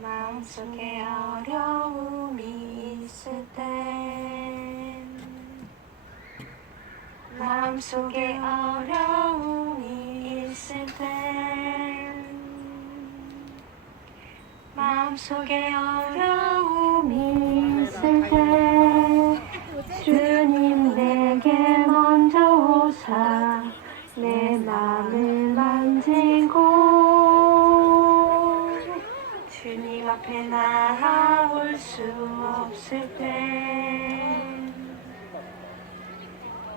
마음속에 어려움이 있을 땐 마음속에 어려움이 있을 땐 마음속에 어려움 앞에 나아올 수 없을 때.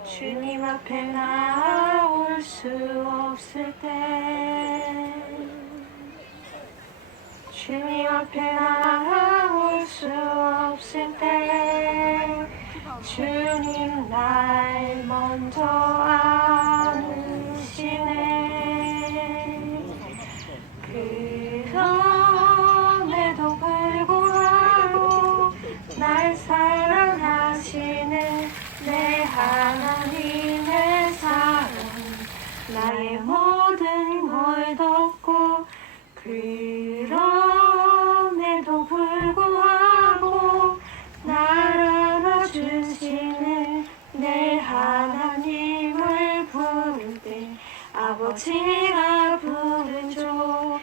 주님 앞에 나아올 수 없을 때. 주님 앞에 나아올 수 없을 때. 주님 날 먼저 안 나의 모든 걸 덮고 그럼에도 불구하고 날 안아주시는 내 하나님을 부를 때 아버지라 부르죠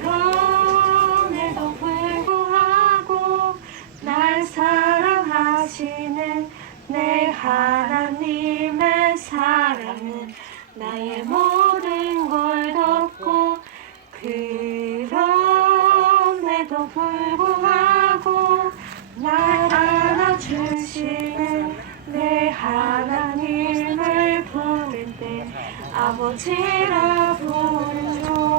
그럼에도 불구하고 날 사랑하시는 내 하나님 나의 모든 걸 덮고 그럼에도 불구하고 날 안아주시는 내 하나님을 부를 때 아버지라 부르죠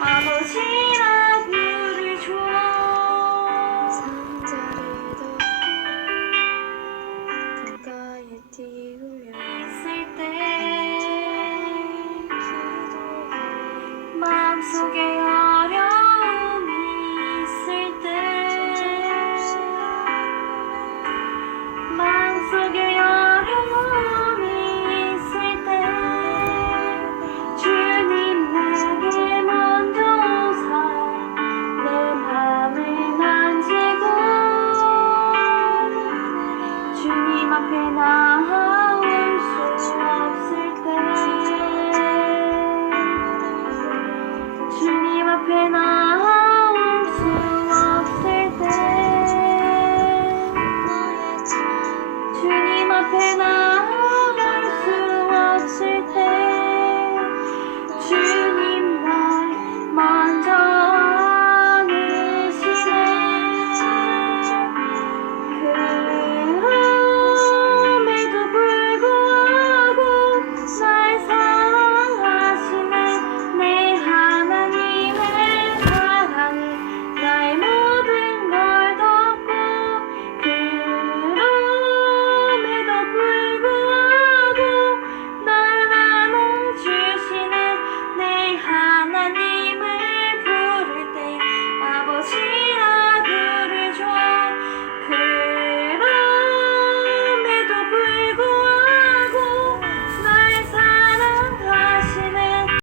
마멋이란 물을 좋아 상자를 덮고 가까이 띄우며. 있을 때 마음속에 주님 앞에 나올 수 없을 때. 주님 앞에 나